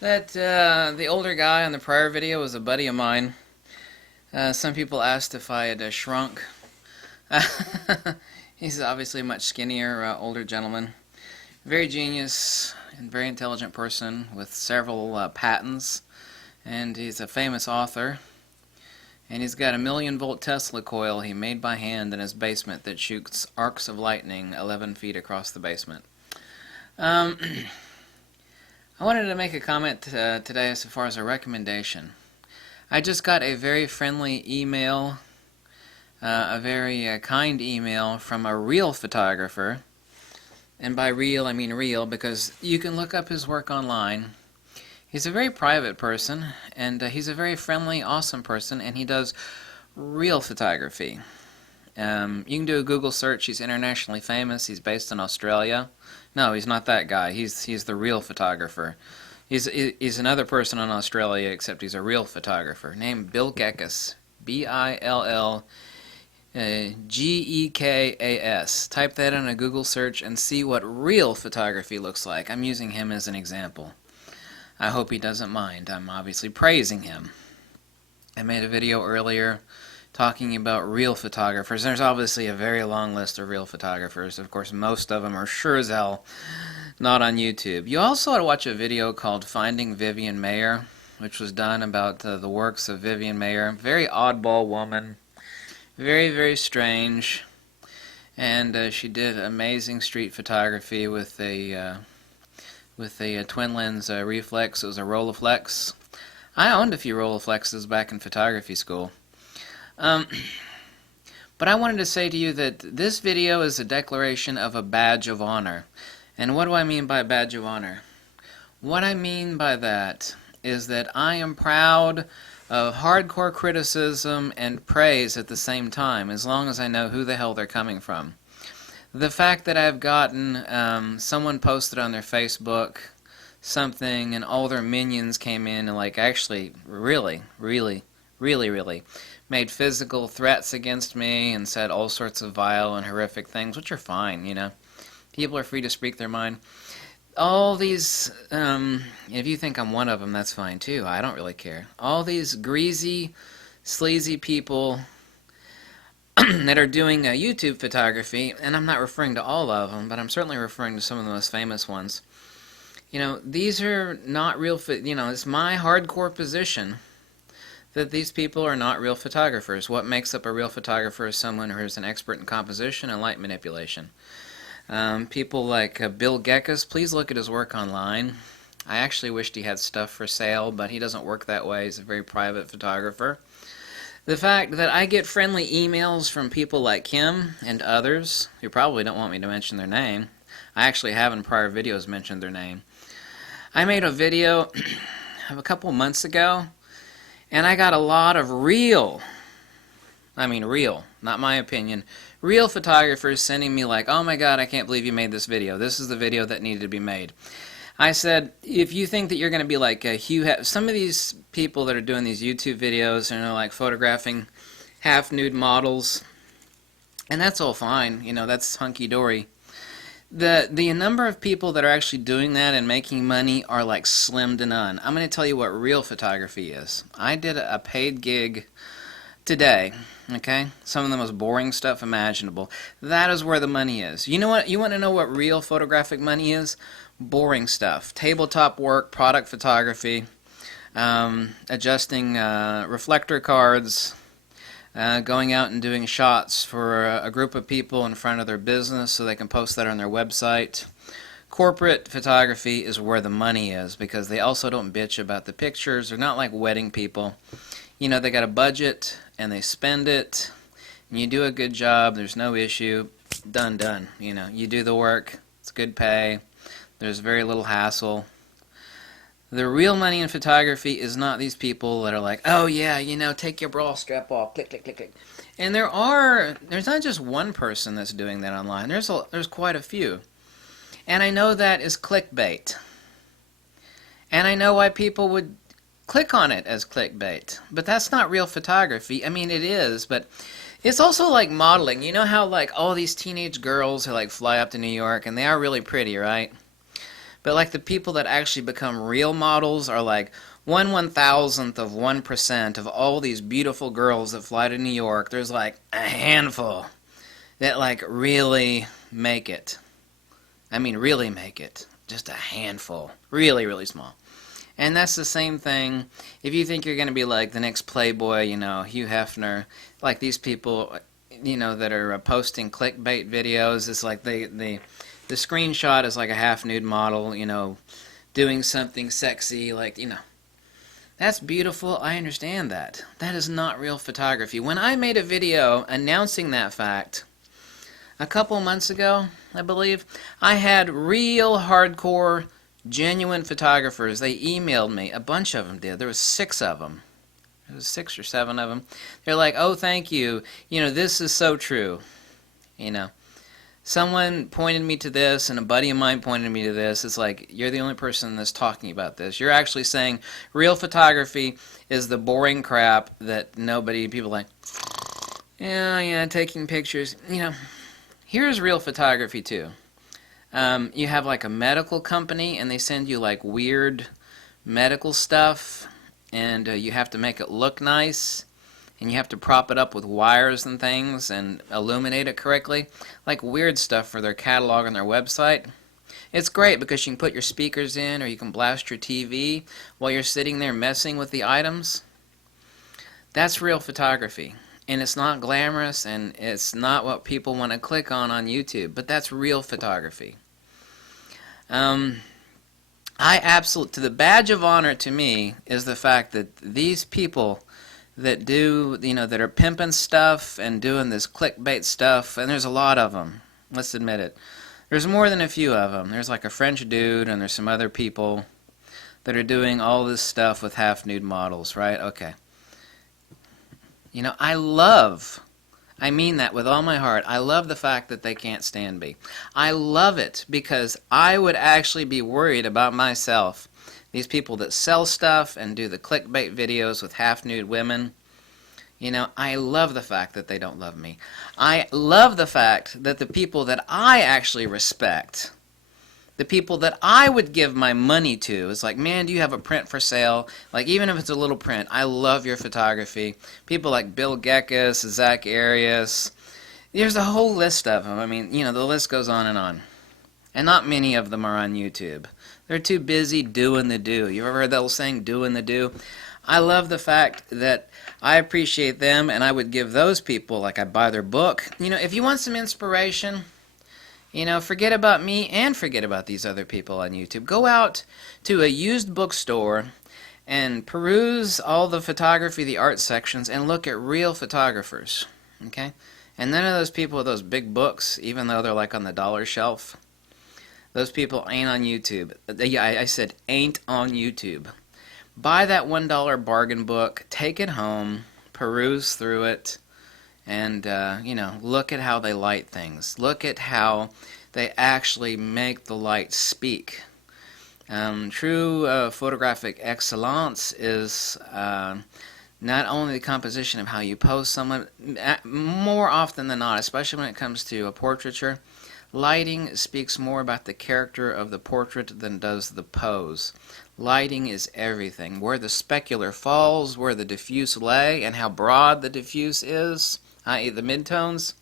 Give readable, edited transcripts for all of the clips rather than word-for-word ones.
The older guy on the prior video was a buddy of mine. Some people asked if I had shrunk. He's obviously a much skinnier, older gentleman. Very genius and very intelligent person with several patents. And he's a famous author. And he's got a 1,000,000-volt Tesla coil he made by hand in his basement that shoots arcs of lightning 11 feet across the basement. I wanted to make a comment today as far as a recommendation. I just got a very friendly email, a very kind email from a real photographer. And by real, I mean real, because you can look up his work online. He's a very private person, and he's a very friendly, awesome person, and he does real photography. You can do a Google search. He's internationally famous. He's based in Australia. No, he's not that guy. He's the real photographer. He's another person in Australia, except he's a real photographer named Bill Gekas. Billgekas. Type that in a Google search and see what real photography looks like. I'm using him as an example. I hope he doesn't mind. I'm obviously praising him. I made a video earlier talking about real photographers. There's obviously a very long list of real photographers. Of course, most of them are sure as hell not on YouTube. You also ought to watch a video called Finding Vivian Maier, which was done about the works of Vivian Maier. Very oddball woman. Very, very strange. And she did amazing street photography with a twin lens reflex. It was a Rolleiflex. I owned a few Rolleiflexes back in photography school. But I wanted to say to you that this video is a declaration of a badge of honor. And what do I mean by badge of honor? What I mean by that is that I am proud of hardcore criticism and praise at the same time, as long as I know who the hell they're coming from. The fact that I've gotten, someone posted on their Facebook something and all their minions came in and actually really made physical threats against me and said all sorts of vile and horrific things, which are fine, you know. People are free to speak their mind. All these, if you think I'm one of them, that's fine too. I don't really care. All these greasy, sleazy people that are doing YouTube photography, and I'm not referring to all of them, but I'm certainly referring to some of the most famous ones. You know, these are not real, it's my hardcore position that these people are not real photographers. What makes up a real photographer is someone who is an expert in composition and light manipulation. People like Bill Gekas, please look at his work online. I actually wished he had stuff for sale, but he doesn't work that way. He's a very private photographer. The fact that I get friendly emails from people like him and others who probably don't want me to mention their name. I actually have in prior videos mentioned their name. I made a video a couple months ago, and I got a lot of real, not my opinion, real photographers sending me oh my god, I can't believe you made this video. This is the video that needed to be made. I said, if you think that you're going to be like some of these people that are doing these YouTube videos and photographing half-nude models, and that's all fine, that's hunky-dory. The number of people that are actually doing that and making money are slim to none. I'm going to tell you what real photography is. I did a paid gig today, okay? Some of the most boring stuff imaginable. That is where the money is. You know what? You want to know what real photographic money is? Boring stuff. Tabletop work, product photography, adjusting reflector cards, going out and doing shots for a group of people in front of their business so they can post that on their website. Corporate photography is where the money is, because they also don't bitch about the pictures. They're not like wedding people. You know, they got a budget and they spend it, and you do a good job, there's no issue, done. You know, you do the work, it's good pay, there's very little hassle. The real money in photography is not these people that are like, oh yeah, take your bra strap off, click, click, click, click. And there's not just one person that's doing that online, there's quite a few. And I know that is clickbait. And I know why people would click on it as clickbait. But that's not real photography. I mean, it is, but it's also like modeling. You know how all these teenage girls who fly up to New York, and they are really pretty, right? But like the people that actually become real models are like 1/1000th of 1% of all these beautiful girls that fly to New York. There's like a handful that like really make it. I mean, really make it. Just a handful. Really, really small. And that's the same thing if you think you're going to be like the next Playboy, Hugh Hefner, like these people, that are posting clickbait videos. It's like the screenshot is like a half-nude model, doing something sexy, like, That's beautiful, I understand that. That is not real photography. When I made a video announcing that fact, a couple months ago, I believe, I had real hardcore, genuine photographers. They emailed me. A bunch of them did. There was 6 of them. There was 6 or 7 of them. They're like, oh, thank you. This is so true. Someone pointed me to this, and a buddy of mine pointed me to this. It's like, you're the only person that's talking about this. You're actually saying real photography is the boring crap that people like, yeah, taking pictures. Here's real photography too. You have like a medical company and they send you like weird medical stuff, and you have to make it look nice, and you have to prop it up with wires and things and illuminate it correctly, like weird stuff for their catalog on their website. It's great because you can put your speakers in, or you can blast your TV while you're sitting there messing with the items. That's real photography. And it's not glamorous, and it's not what people want to click on YouTube, but that's real photography. The badge of honor to me is the fact that these people that do, that are pimping stuff and doing this clickbait stuff, and there's a lot of them, let's admit it. There's more than a few of them. There's like a French dude, and there's some other people that are doing all this stuff with half-nude models, right? Okay. I mean that with all my heart, I love the fact that they can't stand me. I love it because I would actually be worried about myself. These people that sell stuff and do the clickbait videos with half-nude women, I love the fact that they don't love me. I love the fact that the people that I actually respect, the people that I would give my money to, is like, man, do you have a print for sale? Like, even if it's a little print, I love your photography. People like Bill Gekas, Zach Arias. There's a whole list of them. I mean, the list goes on. And not many of them are on YouTube. They're too busy doing the do. You ever heard that old saying, doing the do? I love the fact that I appreciate them, and I would give those people, like, I'd buy their book. If you want some inspiration, forget about me and forget about these other people on YouTube. Go out to a used bookstore and peruse all the photography, the art sections, and look at real photographers, okay? And none of those people with those big books, even though they're like on the dollar shelf, those people ain't on YouTube. Yeah, I said ain't on YouTube. Buy that $1 bargain book, take it home, peruse through it, and, look at how they light things. Look at how they actually make the light speak. True photographic excellence is not only the composition of how you pose someone, more often than not, especially when it comes to a portraiture, lighting speaks more about the character of the portrait than does the pose. Lighting is everything. Where the specular falls, where the diffuse lay, and how broad the diffuse is, i.e. the midtones,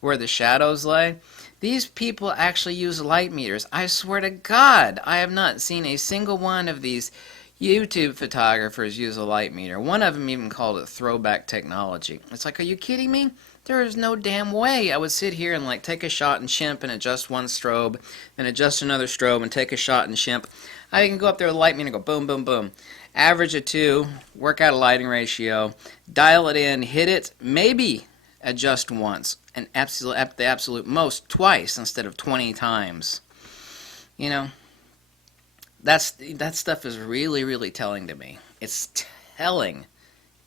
where the shadows lay. These people actually use light meters. I swear to God, I have not seen a single one of these YouTube photographers use a light meter. One of them even called it throwback technology. It's like, are you kidding me? There is no damn way I would sit here and like take a shot and chimp and adjust one strobe and adjust another strobe and take a shot and chimp. I can go up there with a light meter and go boom, boom, boom. Average of 2, work out a lighting ratio, dial it in, hit it, maybe adjust once, and at the absolute most twice instead of 20 times. That stuff is really, really telling to me. It's telling.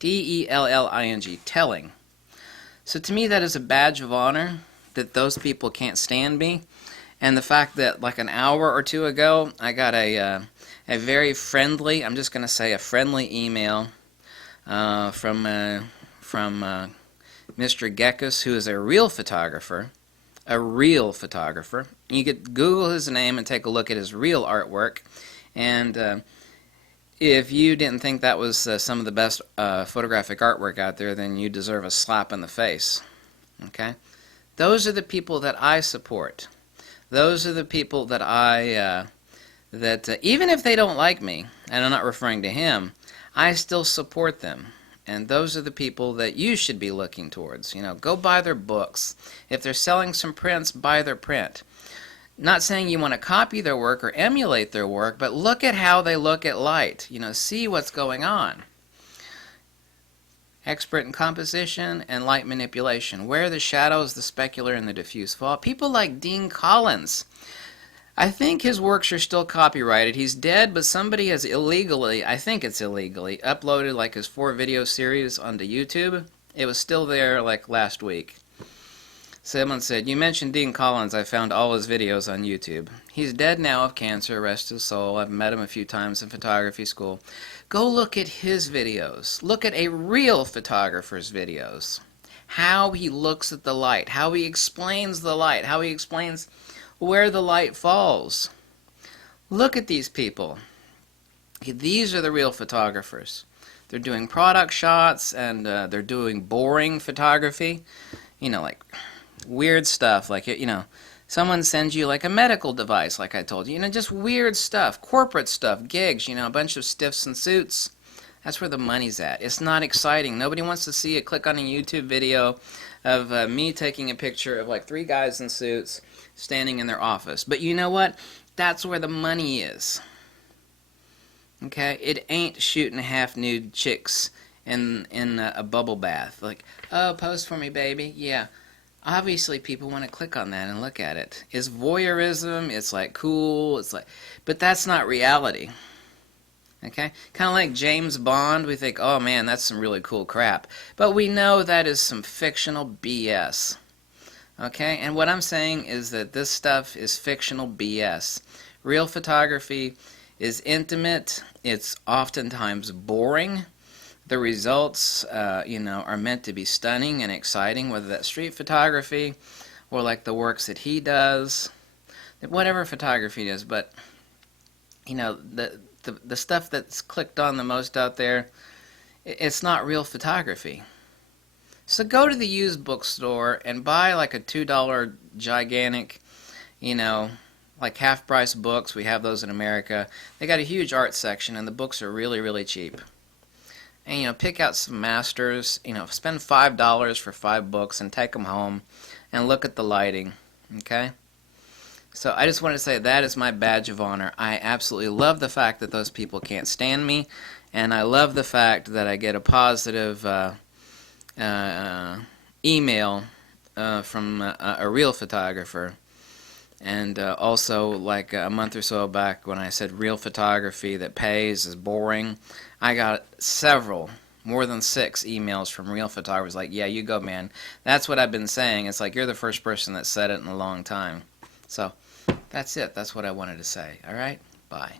D-E-L-L-I-N-G, telling. So to me that is a badge of honor that those people can't stand me. And the fact that like an hour or 2 ago I got a very friendly, I'm just going to say a friendly email from Mr. Gekas, who is a real photographer. a real photographer. You could Google his name and take a look at his real artwork. And if you didn't think that was some of the best photographic artwork out there, then you deserve a slap in the face. Okay? Those are the people that I support. Those are the people that even if they don't like me, and I'm not referring to him, I still support them. And those are the people that you should be looking towards. You know, go buy their books. If they're selling some prints, buy their print. Not saying you want to copy their work or emulate their work, but look at how they look at light. You know, see what's going on. Expert in composition and light manipulation. Where are the shadows, the specular, and the diffuse fall? People like Dean Collins. I think his works are still copyrighted. He's dead, but somebody has illegally, I think it's illegally, uploaded like his 4-video series onto YouTube. It was still there like last week. Someone said, "You mentioned Dean Collins. I found all his videos on YouTube. He's dead now of cancer, rest his soul. I've met him a few times in photography school." Go look at his videos. Look at a real photographer's videos. How he looks at the light, how he explains the light, how he explains where the light falls. Look at these people. These are the real photographers. They're doing product shots, and they're doing boring photography. You know, like weird stuff, like, you know, someone sends you like a medical device, like I told you, just weird stuff, corporate stuff, gigs, a bunch of stiffs and suits. That's where the money's at. It's not exciting. Nobody wants to see it. Click on a YouTube video of me taking a picture of like 3 guys in suits standing in their office. But you know what? That's where the money is. Okay? It ain't shooting half-nude chicks in a bubble bath. Like, oh, pose for me, baby. Yeah. Obviously, people want to click on that and look at it. It's voyeurism. It's like cool. It's like, but that's not reality. Okay? Kind of like James Bond. We think, oh man, that's some really cool crap. But we know that is some fictional BS. Okay? And what I'm saying is that this stuff is fictional BS. Real photography is intimate. It's oftentimes boring. The results, are meant to be stunning and exciting, whether that's street photography or like the works that he does, whatever photography is. But, the stuff that's clicked on the most out there, it's not real photography. So go to the used bookstore and buy like a $2 gigantic, like half-price books. We have those in America. They got a huge art section, and the books are really, really cheap. And, pick out some masters, spend $5 for 5 books and take them home and look at the lighting, okay? So I just want to say that is my badge of honor. I absolutely love the fact that those people can't stand me, and I love the fact that I get a positive email from a real photographer. And also, like a month or so back when I said real photography that pays is boring, I got several, more than 6 emails from real photographers like, yeah, you go, man. That's what I've been saying. It's like you're the first person that said it in a long time. So that's it. That's what I wanted to say. All right? Bye.